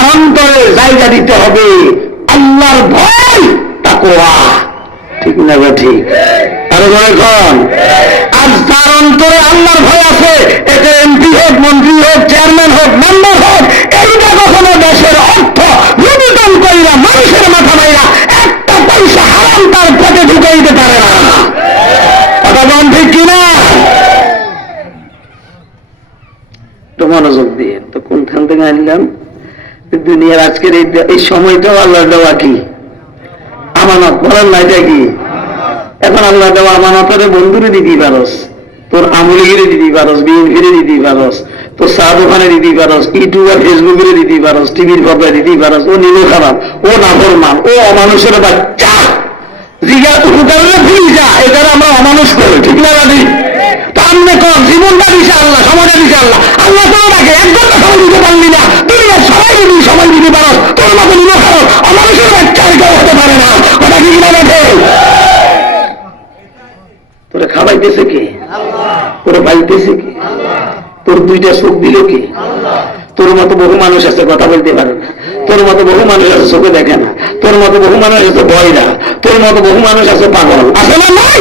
তার অন্তরে জায়গা দিতে হবে আল্লাহর ভয়, তাকওয়া। ঠিক না বা ঠিক? আরে মনে করেন, আজ তার অন্তরে আল্লাহর ভয় আছে, এটা এমপি হোক, মন্ত্রী হোক, চেয়ারম্যান হোক, মেম্বার হোক, এইটা কখনো দেশের অর্থ লুণ্ঠন কইরা মানুষের মাথা মাইরা একটা পয়সা হারাম তার পেটে ঢুকে দিতে পারে না। কথা বলেন ঠিক কিনা? তো মনোযোগ দিয়ে, তো কোনখান থেকে আনলাম? দুনিয়ার আজকের এই সময়টাও আল্লাহর দেওয়া কি আমানত, বলেন না এটা কি? এখন আল্লাহ দেওয়া আমানতের বন্ধুরে দিতেই পারস, তোর আমলিগিরে দিতেই পারস, বিএনপিরে দিতেই পারস, তোর চা দোকানে দিতেই পারস, ইউটিউব আর ফেসবুকে দিতেই পারস, টিভির পর্দায় দিতেই পারস। ও নিল খারাপ, ও নাফরমান, ও অমানুষের বাচ্চা, জিজ্ঞাসা উপকারে ভুল যা, এটা আমরা অমানুষ করি। ঠিক না দাদি? তো আপনি কম জীবনটা দিছে আল্লাহ, সময়টা দিছে আল্লাহ, আল্লাহ তো রাখে 1 ঘন্টা সময় দিতে পারলি না, দুনিয়ার সবাই যদি সময় দিতে পারো, তোর মতো নিল খারাপ অমানুষের বাচ্চা কেউ হতে পারে না। কথা ঠিক না দেখে? তোরে খাওয়াইতেছে কে? তোরে পাইতেছে কে? তোর 2টা চোখ দিল কে? তোর মতো বহু মানুষ আছে কথা বলতে পারে না, তোর মতো বহু মানুষ আছে চোখে দেখে না, তোর মতো বহু মানুষ আছে ভয় না, তোর মতো বহু মানুষ আছে পাগল, আছে না নাই?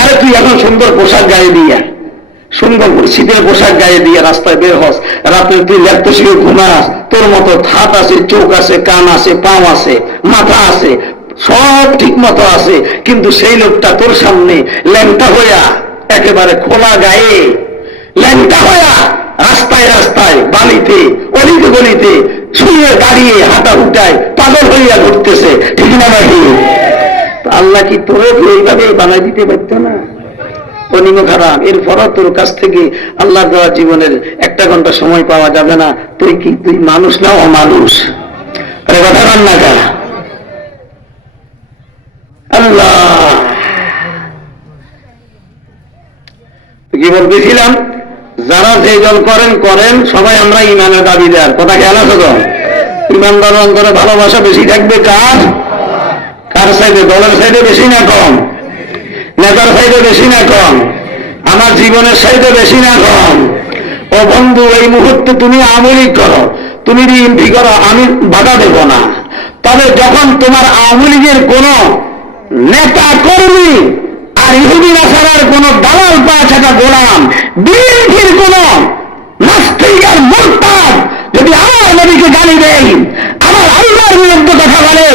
আরে তুই এখন সুন্দর পোশাক গায়ে দিয়া, সুন্দর শীতের পোশাক গায়ে দিয়ে রাস্তায় বের হস, রাতে তুই ল্যাপটপ শিখে ঘুমাস, তোর মতো হাত আছে, চোখ আছে, কান আছে, পাও আছে, মাথা আছে, সব ঠিক মতো আছে, কিন্তু সেই লোকটা তোর সামনে ল্যাংটা হইয়া, একেবারে খোলা গায়ে ল্যাংটা হইয়া রাস্তায় রাস্তায়, বালিতে, অলিতে গলিতে শুয়ে দাঁড়িয়ে হাঁটা উঠায় পাগল হইয়া ঘুরতেছে। ঠিক না নাকি? আল্লাহ কি তোরে এইভাবে বানাই দিতে পারত না? অনিম খারাপ, এরপরও তোর কাছ থেকে আল্লাহ দেওয়া জীবনের 1 ঘন্টা সময় পাওয়া যাবে না। তুই কি, তুই মানুষ না অমানুষ? আরে কথা বল না কেন? আল্লাহ কি বলতেছিলাম, যারা যে দল করেন করেন, সবাই আমরা ইমানের দাবিদার। কথা খেয়াল আছে তো? ইমানদার অন্তরে ভালোবাসা বেশি থাকবে কার? কার সাইডে? দলের সাইডে বেশি না কম? নেতার সাইডে বেশি না কম? আমার জীবনের সাইডে বেশি না কম? ও বন্ধু, এই মুহূর্তে তুমি আওয়ামী করো, তুমি বিএনপি করো, আমি বাধা দেব না। তবে যখন তোমার আওয়ামী লীগের কোন নেতা কর্মী আর ইহুদি নাসারার কোন দালাল পাঁচটা গোলাম, বিএনপির কোন নাস্তিক আর মুরতাদ যদি আমার নবীকে গালি দেয়, আমার আল্লাহর বিরুদ্ধে কথা বলে,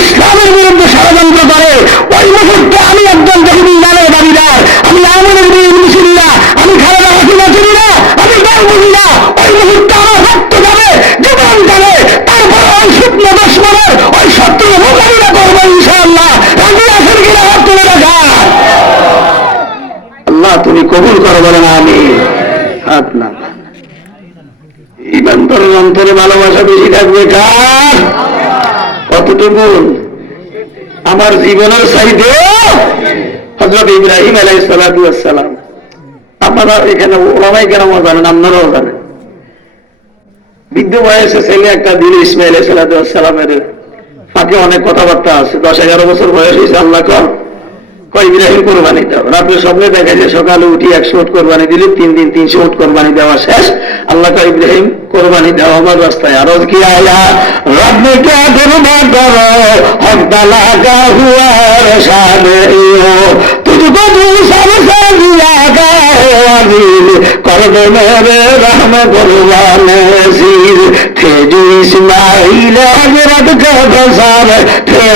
ইসলামের বিরুদ্ধে ষড়যন্ত্র করে, ওই মুহূর্তে আমি একজন যখন ইমানের দাবিদার, আমি আওয়ামী লীগ বিএনপি চিনি না, আমি খালেদা হাসিনা চিনি না, আমি দল বুঝি না, ওই মুহূর্তে আমার রক্ত যাবে, জীবন যাবে, তারপরে ওই শুকনো দুশমনের ওই শত্রু মোকাবিলা করবো ইনশাআল্লাহ। রাজি আছেন কিনা? হাত তুলে দেখা। আল্লাহ তুমি কবুল করো, বলেন আমিন। হাত না, ইমানদারের অন্তরে ভালোবাসা বেশি থাকবে কার? কতটুকু? আমার জীবনের চাইতে হযরত ইব্রাহিম আলাইহিস সালাতু ওয়াস সালাম। আপনারা এখানে ওলামায়ে কেরামও জানেন, আপনারাও জানেন, বৃদ্ধ বয়সে ছেলে একটা দিল ইসমাইল আলাইহিস সালাতু ওয়াস সালামের ফাঁকে অনেক কথাবার্তা আছে। 10-11 বছর বয়স হয়েছে। আল্লাহ কয় ইব্রাহিম কোরবানি দাও। রাত্রে স্বপ্নে দেখা যায় সকালে উঠি 100 উট কোরবানি দিলে 3 দিন 300 উট কোরবানি দেওয়া শেষ। আল্লাহ কয় ইব্রাহিম কোরবানি দাও আমার রাস্তায়। আরজ কি আয়া রব্বে কে কুরবা করো হদ্দা লাগা হুয়া রশাদে ইও তুঝকো দুসর সে দিয়া গাওয়াজিল কর দে মেরে রহম কুরবানে সির थे जो इस्माइल हजरत का बजार थे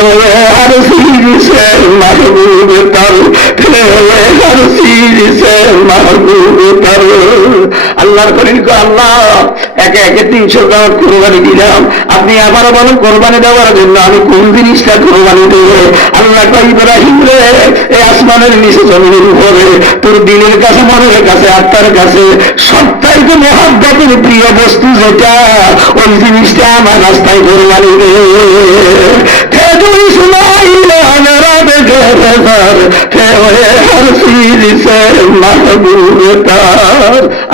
हर सीर से महबूब तर थे हर सीर से महबूब तर। আল্লাহর করিম কো আল্লাহ একে একে 300 টাকা কোরবানি দিলাম, আপনি আবারও বলেন কোরবানি দেওয়ার জন্য আমি কোন জিনিসটা কোরবানি দেব? আল্লাহ কয় ইব্রাহিম রে, এই আসমানের নিচে জমিনের উপরে তোর দিলের কাছে, মনের কাছে, আত্মার কাছে সবচাইতে মহব্বতের প্রিয় বস্তু যেটা, ওই জিনিসটা আমার রাস্তায় কোরবানি দে। थे जो इस्माइल हजरत के बजार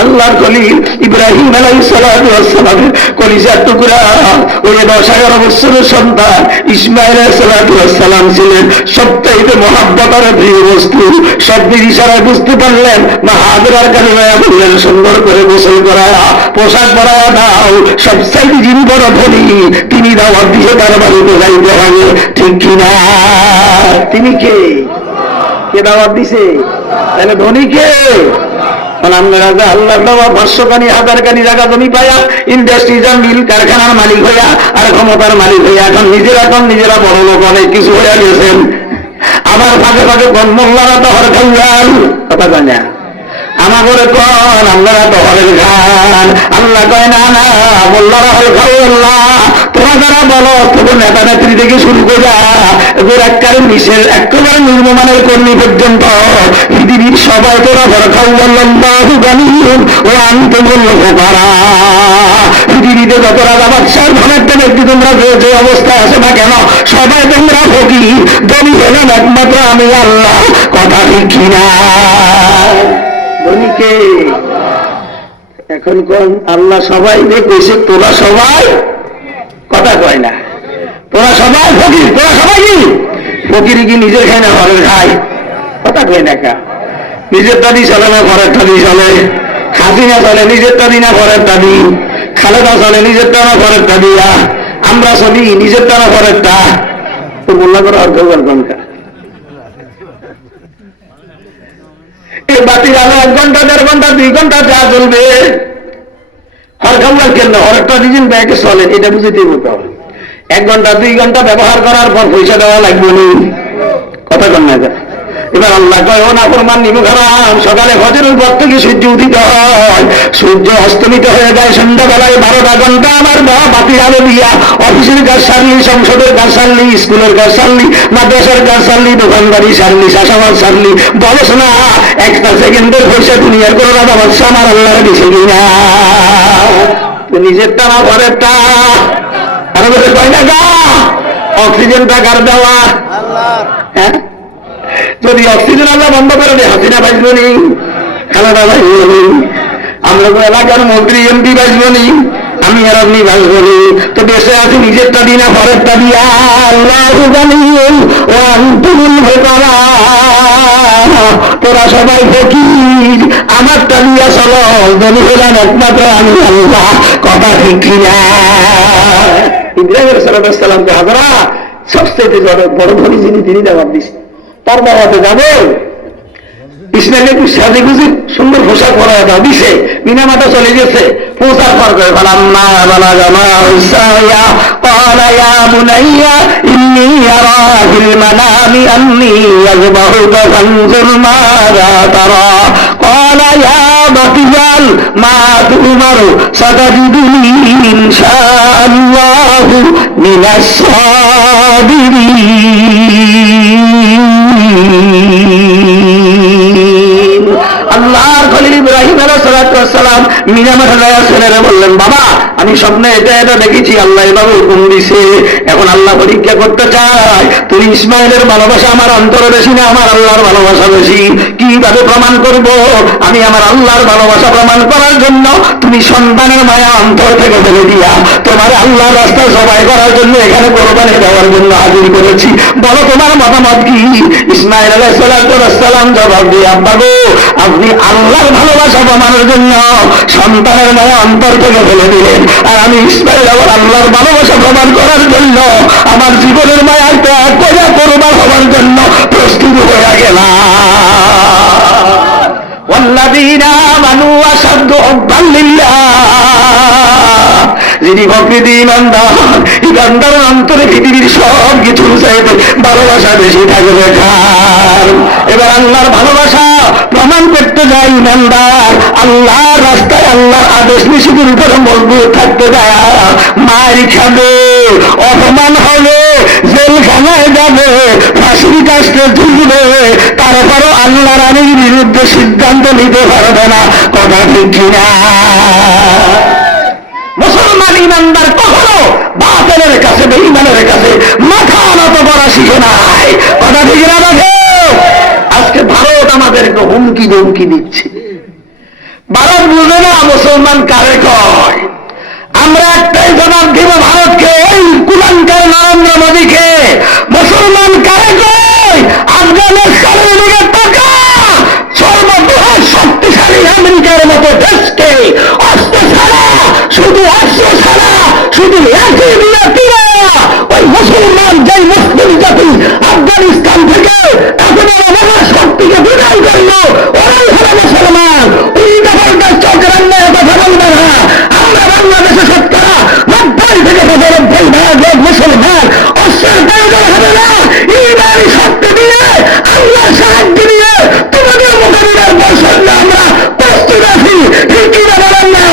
আল্লাহর খলিল ইব্রাহিম আলাইহিস সালাতু ওয়াস সালামের কলিজার টুকরা ওই 10-11 বছরের সন্তান ইসমাঈল আলাইহিস সালাতু ওয়াস সালাম ছিলেন সবচাইতে মহব্বতের প্রিয় বস্তু। শব্দের ইশারায় বুঝতে পারলেন মা হাজরার কাছে বললেন সুন্দর করে গোসল করায়া পোশাক পরায়া দাও, সবচাইতে যিনি বড় ধনী তিনি দাওয়াত দিয়ে তার বাড়িতে যাইতে হবে, ঠিক কিনা? তিনি কে দাওয়াত দিছে? তাহলে ধনী কে? আল্লাহ দেওয়া 500 কানি 1000 কানি জায়গা জমি পায়া ইন্ডাস্ট্রিজ আর মিল কারখানার মালিক হইয়া আর ক্ষমতার মালিক হইয়া এখন নিজেরা বড় লোক অনেক কিছু হইয়া গেছেন। আমার ফাঁকে ফাঁকে কোন মোল্লারা তো হর খাইয়াল কথা জানা আমার ঘরে কন আপনারা তো হরের খান। আল্লাহ কয় না না মোল্লারা হল খাও আল্লাহ, তোমরা যারা বলো তবু নেতা নেত্রী থেকে শুরু করে একেবারে মিশেল একেবারে নির্মমানের কর্মী পর্যন্ত পৃথিবীর সবাই তোরা ঘর খাও বললাম বাহু গানি ও আনতে বললো পারা। পৃথিবীতে যত রাজা বাদশাহ ধনের ব্যক্তি তোমরা যে অবস্থায় আছে না কেন সবাই তোমরা ফকির, ধনী হলেন একমাত্র আমি আল্লাহ, কথা ঠিক কিনা? ধনীকে এখন কোন আল্লাহ সবাই কইছে তোরা সবাই কথা কয় না, তোরা সবাই ফকির, তোরা সবাই কি ফকির? কি নিজের খায় না ঘরের খায়? কথা কয় না কা? নিজের দাদি চলে না ঘরের দাদি চলে, হাসিনা চলে নিজের দাদি না ঘরের দাদি, খালেদা চলে নিজের টানা ঘরের দাদিয়া, আমরা চলি নিজের টানা ঘরের টা। তো মোল্লা করে অর্ধ ঘন্টা এই বাতির আলো 1 ঘন্টা 1.5 ঘন্টা 2 ঘন্টা যা চলবে হর খাবার কেন হরেকটা দিন ব্যাগে চলে এটা বুঝতে হতো। 1 ঘন্টা 2 ঘন্টা ব্যবহার করার পর পয়সা দেওয়া লাগবে না, কথা কন না? এবার আল্লাহ কয় ও নাফরমান নিমু খারাপ, সকালে ফজরের পর থেকে সূর্য উদিত হয়, সূর্য অস্তমিত হয়ে যায় সন্ধ্যাবেলায় 12টা ঘন্টা আমার বাতি আলো দিয়া অফিসের কাজ সারলি, সংসদের কাজ সারলি, স্কুলের কাজ সারলি, মাদ্রাসার কাজ সারলি, দোকানদারি সারলি, চাষাবাদ সারলি, বলস না একটা সেকেন্ডের পয়সা দুনিয়ার কোনো রাজা বাদশা আমার আল্লাহর দিছে কিনা? নিজেরটা না ঘরেরটা? আর বলে কয় না গা অক্সিজেনটা কার দেওয়া? হ্যাঁ, যদি অক্সিজেন আল্লাহ বন্ধ করে দেয় হাসিনা বাঁচব নি, খালেদা বাঁচব নি, আমরা তো এলাকার মন্ত্রী এমপি বাঁচব নি, আমি আর আপনি বাঁচব নি। তো দেশে আছে নিজেরটা দিনা ঘরেরটা দিয়া আল্লাহ জানি ও আন্তুল ভোটারা তোরা সবাই ফকির, আমারটা দিয়া চলো, যদি হলাম একমাত্র আমি আল্লাহ, কথা ঠিক কিনা? ইব্রাহিম আলাইহিস সালামকে হাজরা সবচেয়ে বড় ধনী যিনি তিনি দাওয়াত দিচ্ছেন, তার দাওয়াতে যাবো। ইসমাইলকে একটু সাজে গুজে সুন্দর পোশাক পরা দাও দিছে, মিনামাটা চলে গেছে, পোশাক পর করে ফালাম্মা বালাগা মা'আ ক্বালা ইয়া বুনাইয়া ইন্নী আরা ফিল মানামি আন্নী আযবাহুকা ফানজুর মাযা তারা ক্বালা ইয়া বাতিজাল মা তুমারু সাতাজিদুনি ইনশাআল্লাহু মিনাস সাবিরিন। আল্লাহর খলিল ইব্রাহিম আলাইহিস সালাম মিনামার ছেলেরা বললেন বাবা আমি স্বপ্নে এটা এটা দেখেছি, আল্লাহ এভাবে হুকুম দিছে, এখন আল্লাহ পরীক্ষা করতে চায় তুমি ইসমাইলের ভালোবাসা আমার অন্তরে বেশি না আমার আল্লাহর ভালোবাসা বেশি? কিভাবে প্রমাণ করব? আমি আমার আল্লাহর ভালোবাসা প্রমাণ করার জন্য তুমি সন্তানের মায়া অন্তর থেকে ফেলে দিয়া তোমার আল্লাহর রাস্তায় সবাই করার জন্য এখানে কোরবানি দেওয়ার জন্য হাজির করেছি, বলো তোমার মতামত কি? ইসমাইল আলাইহিস সালাম জবাব দিয়ে আব্বা গো আপনি আল্লাহর ভালোবাসা প্রমাণের জন্য সন্তানের মায়া অন্তর থেকে ফেলে দিলেন, আর আমি ইসমাইল আল্লাহর ভালোবাসা প্রমাণ করার জন্য আমার জীবনের মায়া ত্যাগ করে কোরবান হওয়ার জন্য প্রস্তুত হয়ে গেলাম। ওয়াল্লাযীনা আমানু আশাদ্দু হুব্বান লিল্লাহ, যিনি প্রকৃত ঈমানদার, ঈমানদারের অন্তরে পৃথিবীর সব কিছুর চাইতে ভালোবাসা বেশি থাকবে কার? এবার আল্লাহর ভালোবাসা প্রমাণ করতে যায় ঈমানদার আল্লাহর রাস্তায় আল্লাহর আদেশ নিষেধের উপরে মজবুত থাকতে যায়, মার খাবে, অপমান হবে, জেলখানায় যাবে, ফাঁসির কাস্টে ঝুলবে, তারপরও আল্লাহর আইনের বিরুদ্ধে সিদ্ধান্ত নিতে পারবে না, কথা ঠিক কিনা? মুসলমান ইমানদার কখনো বাতিলের কাছে বেঈমানের কাছে মাথা নত করা শিখে নাই, কথা ঠিক না? দেখে হুমকি ধমকি দিচ্ছে। ভারত বুঝে না মুসলমান কারে কয়। আমরা একটাই জবাব দিব ভারতকে, এই কুলাঙ্কার নরেন্দ্র মোদীকে, মুসলমান কারে কয়? আফগানিস্তানের দিকে টাকা সর্ববৃহৎ শক্তিশালী আমেরিকার মতো দেশকে অস্ত্র ছাড়া, শুধু অস্ত্র ছাড়া, শুধু একই বিরতিরা ওই মুসলমান, যেই মুসলিম জাতি আফগানিস্তান থেকে এখনো আমাদের শক্তিকে বিদায় করল, ওরাই হলো মুসলমান। ওই ব্যাপারটা চক্রান্নের কথা বলবে না। আমরা বাংলাদেশে শতকরা 90 থেকে 95% লোক মুসলমান। অস্ত্রের প্রয়োজন হবে না, ইমানি শক্তি দিয়ে, আল্লাহর সাহায্য দিয়ে তোমাদের মোকাবিলার বর্ষণ আমরা প্রস্তুত আছি। কি বলেন না?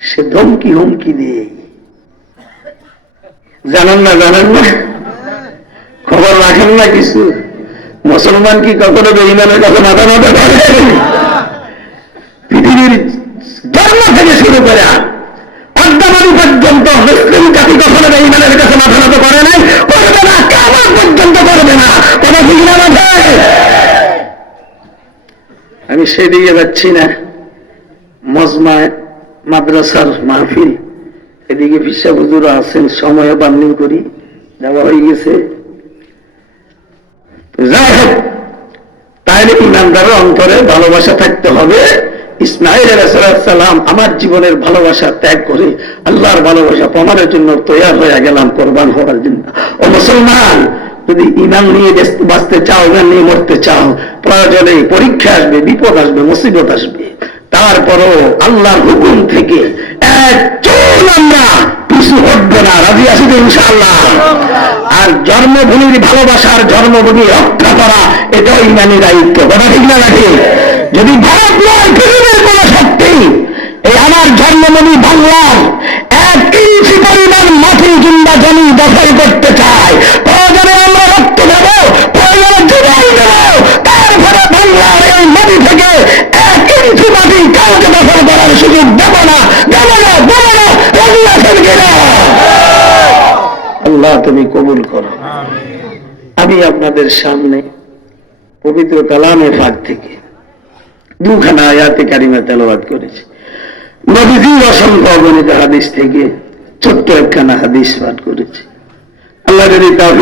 সে ধমকি হুমকি দিয়ে জানেন না, জানেন না, খবর রাখেন না কিছু। মুসলমান কি কখনো বেঈমানের কাছে মাথা নত করে? পৃথিবীর জন্ম থেকে শুরু করে আদ্যাবাদী পর্যন্ত মুসলিম জাতি কখনো বেঈমানের কাছে মাথা নত করে নাই, করবে না, কিয়ামত পর্যন্ত করবে না। কথা ঠিক না? আমি সেদিকে যাচ্ছি না। মজমায় মাদ্রাসার মাহফিল, এদিকে পিসা হুজুরা আছেন, সময় বার্নিং করি, যাওয়া হয়ে গেছে। যাই হোক, তাহলে ইমানদারের অন্তরে ভালোবাসা থাকতে হবে। ইসমাঈল আলাইহিস সালাম আমার জীবনের ভালোবাসা ত্যাগ করে আল্লাহর ভালোবাসা প্রমাণের জন্য তৈয়ার হয়ে গেলাম, কোরবান হওয়ার জন্য। ও মুসলমান, যদি ইমান নিয়ে বাঁচতে চাও, ইমান নিয়ে মরতে চাও, প্রয়োজনে পরীক্ষা আসবে, বিপদ আসবে, মুসিবত আসবে, তারপরও আল্লাহর হুকুম থেকে এক চুল আমরা পিছু হটবো না। রাজি আছি তো ইনশাআল্লাহ? আর জন্মভূমির ভালোবাসার জন্মভূমি রক্ষা করা, এটাও ইমানি দায়িত্ব। কথা ঠিক না নাকি? যদি ভারত নয়, পৃথিবীর কোন শক্তি এই আমার জন্মভূমি বাংলার 1 ইঞ্চি পরিমাণ মাটি কিংবা জমি দখল করতে চায়, প্রয়োজনে আমরা রক্ত দেব, প্রয়োজনে জীবন দেব, তারপরে বাংলার এই মাটি থেকে 1 ইঞ্চি মাটি কাউকে দখল করার সুযোগ দেব না, দেব না, দেব না। রাজি আছেন কিনা? আল্লাহ তুমি কবুল করো। আমি আপনাদের সামনে পবিত্র কালামে পাক থেকে 2খানা আয়াতে কারিমা তেলাওয়াত করেছি। নবীজির অসংখ্য অগণিত হাদিস থেকে ছোট্ট একখানা হাদিস পাঠ করেছি। আল্লাহ যদি